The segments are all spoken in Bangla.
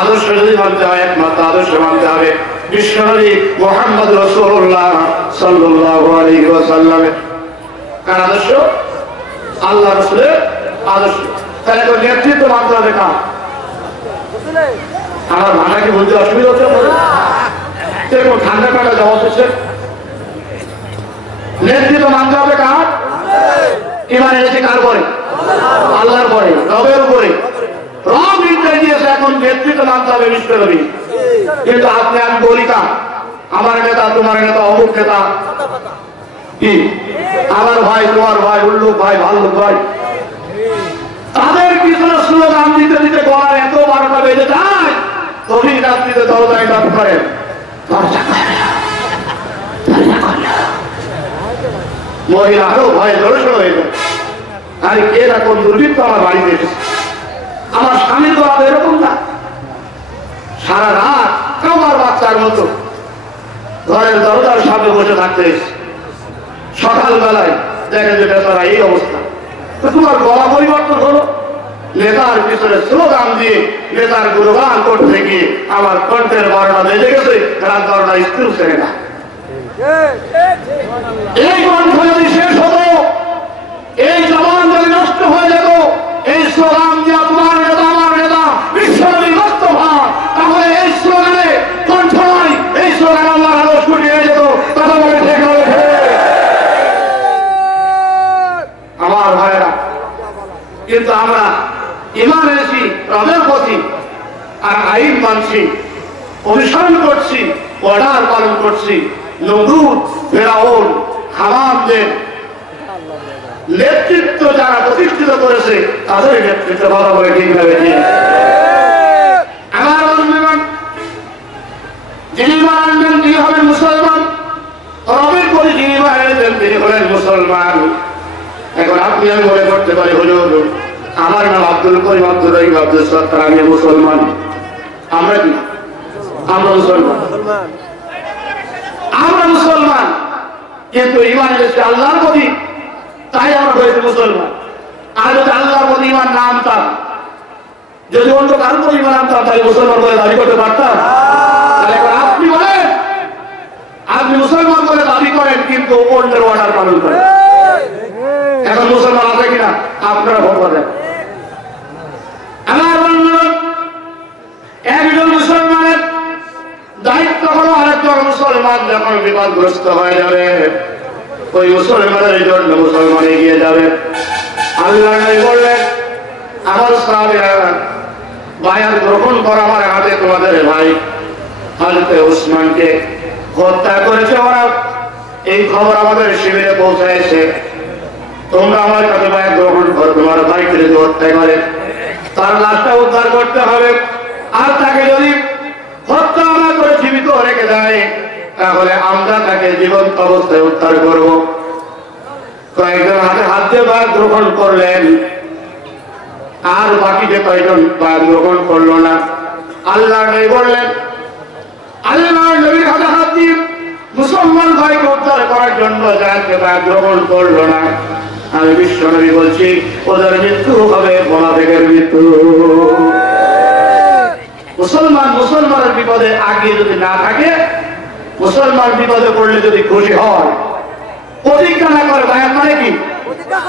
আদর্শ যদি মানতে হয় একমাত্র আদর্শ মানতে হবে বিশ্বনবী মুহাম্মদ রাসূলুল্লাহ সাল্লাল্লাহু আলাইহি ওয়াসাল্লামের। কার আদর্শ? আল্লাহ রাসূলের আদর্শ। তাহলে তো নেতৃত্ব মানতে হবে কার? আমার ভাষা কি বলতে অসুবিধা হচ্ছে? সেরকম ঠান্ডা ঠান্ডা জবাব দিচ্ছে। নেতৃত্ব মানতে হবে কার? ইমান এনেছে কার পরে? আল্লাহর পরে, রবের উপরে। রব নির্দেশ দিয়েছে এখন নেতৃত্ব মানতে হবে বিশ্বনবী। কিন্তু আপনি আমি বলি কা আমার নেতা তোমার নেতা অমুক নেতা কি আমার ভাই তোমার ভাই উল্লুক ভাই ভাল্লুক ভাই, তাদের পিছনে স্লোগান দিতে দিতে গলার এত 12টা বেজে যায় তবে রাত্রিতে দরজায় ডাক করেন মহিলা আরো ভয়ে জড়সড় হয়ে যায়। আরে কে না কোন দুর্বৃত্ত আমার বাড়িতে এসেছে। আমার স্বামীর তো আর এরকম না, সারা রাত কামার বাচ্চার মতো ঘরের দরজার সামনে বসে থাকতে এসেছে। সকালবেলায় দেখেন যে বেচারা এই অবস্থা। তো তোমার গলা পরিবর্তন হলো, নেতার পিছনে স্লোগান দিয়ে নেতার গুণগান করতে গিয়ে আমার কণ্ঠের 12টা বেজে গেছে, রাত 12টা স্কুল ছেড়ে না। এই কণ্ঠ যদি শেষ হতো, এই জবান যদি নষ্ট হয়ে যেত, এই স্লোগান দিয়ে তোমার নেতা আমার নেতা বিশ্বনবী মোস্তফা, তাহলে এই স্লোগানে কণ্ঠ নয়, এই স্লোগানে আল্লাহর আদর্শ ফুটিয়ে যেত। কথা বলে ঠিক হবে আমার ভাইয়েরা। কিন্তু আমরা ঈমান এনেছি রবের প্রতি আর আইন মানছি, অনুসরণ করছি, অর্ডার পালন করছি। নমরুদ, ফেরাউন, হামানদের নেতৃত্ব যারা প্রতিষ্ঠিত করেছে তাদের নেতৃত্ব ভালো করে ঠিকভাবে দিয়ে আমার বন্ধুগণ, যিনি মানবেন তিনি হবেন মুসলমান। রবের প্রতি যিনি মানেন তিনি হলেন মুসলমান। এখন আপনি আমি মনে করতে পারি হুজুর আমার নাম আব্দুল করিম, আব্দুর রহিম, আব্দুল সত্তার, আমি মুসলমান। আমরা কি? আমরা মুসলমান, আমরা মুসলমান। কিন্তু ঈমান এনেছে আল্লাহর প্রতি, তাই আমরা হয়েছে মুসলমান। আর যদি আল্লাহর প্রতি ঈমান না আনতাম, যদি অন্য কারোর প্রতি ঈমান আনতাম, তাহলে মুসলমান বলে দাবি করতে পারতাম? তাহলে এখন আপনি বলেন আপনি মুসলমান বলে দাবি করেন কিন্তু অন্যের অর্ডার পালন করেন। এখন মুসলমান আছে কিনা আপনারা ভোট দেন। আমার বন্ধুগণ, একজন মুসলমানের দায়িত্ব হলো আরেকজন মুসলমান যখন বিপদগ্রস্ত হয়ে যাবে ওই মুসলমানের জন্য মুসলমান এগিয়ে যাবে। আল্লাহ নবী বললেন আমার সাহাবীরা বায়াত গ্রহণ করা আমার হাতে তোমাদের ভাই হযরত ওসমানকে হত্যা করেছে ওরা, এই খবর আমাদের শিবিরে পৌঁছায়ছে। তোমরা আমার কাছে বায়াত গ্রহণ করো, তোমার ভাইকে যদি হত্যা করে তার লাশটা উদ্ধার করতে হবে। আর তাকে যদি হত্যা না করে জীবিত রেখে দেয় তাহলে আমরা তাকে জীবন্ত অবস্থায় উদ্ধার করব। কয়েকজন হাতে হাত দিয়ে বায়াত গ্রহণ করলেন, আর বাকি যে কয়েকজন বায়াত গ্রহণ করলো না। আল্লাহ নবী বললেন, আল্লাহ নবীর হাতে হাত দিয়ে মুসলমান ভাইকে উদ্ধার করার জন্য যাকে বায়াত গ্রহণ করলো না, আমি বিশ্বনবী বলছি ওদের মৃত্যু হবে মুনাফিকের মৃত্যু। মুসলমানের বিপদে আগে যদি না থাকে, মুসলমান বিপদে পড়লে যদি খুশি হয়, প্রতিজ্ঞা না করে, বায়াত মানে কি?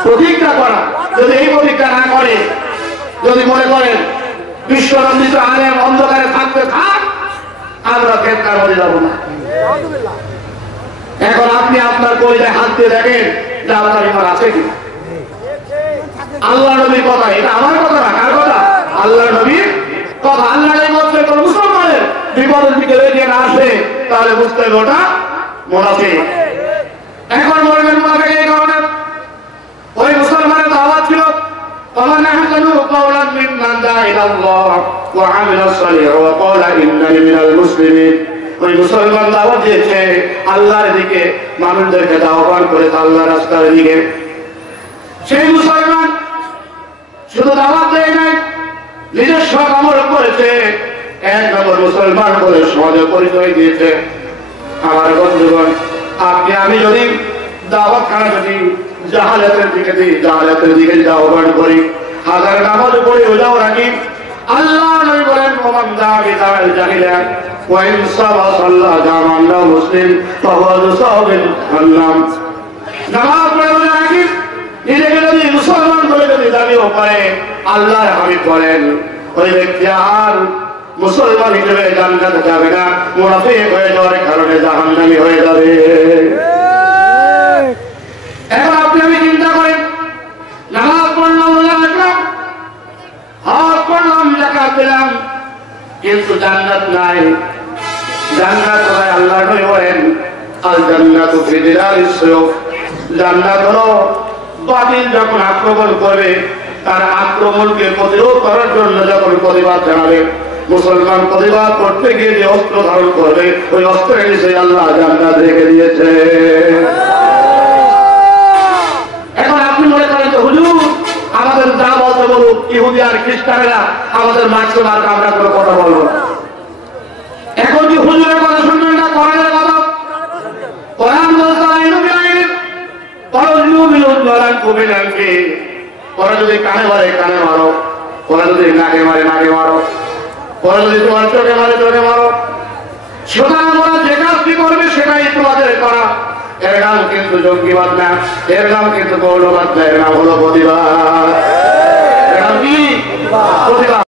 প্রতিজ্ঞা করা। যদি এই প্রতিজ্ঞা না করে, যদি মনে করেন বিশ্বনন্দিত আলেম অন্ধকারে থাকতে থাক, আমরা ফেতনার মধ্যে যাব না। এখন আপনি আপনার কলিজায় হাত দিয়ে দেখেন যে আপনার ইমান আছে কি? আল্লাহ নবীর কথা, এটা আমার কথা না, কার কথা? আল্লাহ নবীর কথা। আল্লাহ নবী বলতে কোন মুসলমানের বিপদের দিকে এগিয়ে না আসে তাহলে বুঝতে হবে ওটা মুনাফিক। এখন বলবেন মুনাফিক এই কারণে, ওই মুসলমানের দাওয়াত ছিল ومن أحسن قولا ممن دعا إلى الله وعمل صالحا وقال إنني من المسلمين। ওই মুসলমান দাওয়াত দিয়েছে আল্লাহর দিকে, মানুষদেরকে আহ্বান করেছে আল্লাহর রাস্তার দিকে। সেই মুসলমান শুধু দাওয়াত দেয় নাই, নিজস্ব আমল করেছে, এক নম্বর মুসলমান বলে সমাজে পরিচয় দিয়েছে। আমার বন্ধুগণ, আপনি আমি যদি দাওয়াত খানা যদি জাহালাতের দিকে দিই, জাহালাতের দিকে আহ্বান করি, হাজার নামাজ পড়ি, রোজাও রাখি, আল্লাহ নবী বলেন ওমান দাআ মিনাল জাহিলা ওয়া ইন সাবা সাল্লা জামান মুসলিম ফাহুয়া যুসাবিল জান্নাম। নামাজ পড়ার আগে নিজেকে যদি মুসলমান বলে যদি দাবিও করে, আল্লাহর হাবিব বলেন ওই ব্যক্তি আর মুসলমান হিসেবে জান্নাতে যাবে না, মুনাফিক হয়ে যাওয়ার কারণে জাহান্নামী হয়ে যাবে। এখন আপনি আমি চিন্তা করেন, নামাজ পড়লাম, রোজা রাখলাম, হজ করলাম, যাকাত দিলাম, কিন্তু জান্নাত নাই। জান্নাত হয় আল্লাহ নবী বলেন আল জান্নাতু ফি দিলালিস সুয়ুফ, জান্নাত হলো বাতিল যখন আক্রমণ করবে তার আক্রমণকে প্রতিরোধ করার জন্য যখন প্রতিবাদ জানাবে, মুসলমান প্রতিবাদ করতে গিয়ে যে অস্ত্র ধারণ করবে ওই অস্ত্রের নিচে আল্লাহ জান্নাত রেখে দিয়েছে। এখন আপনি মনে করেন যে হুজুর আমাদের যা বলতে বলুক, ইহুদি আর খ্রিস্টানেরা আমাদের মারছে, মার আমরা কোনো কথা বলবো না। এখন কি হুজুরের কথা শুনবেন না কোরআনের কথা? কোরআন বলতে ওরা যদি কানে মারে কানে মারো, ওরা যদি নাকে মারে নাকে মারো, ওরা যদি তোমার চোখে মারে চোখে মারো। সুতরাং ওরা যে কাজটি করবে সেটাই তোমাদের করা। এর নাম কিন্তু জঙ্গিবাদ না, এর নাম কিন্তু মৌলবাদ না, এর নাম হলো প্রতিবাদ। এর নাম কি? প্রতিবাদ।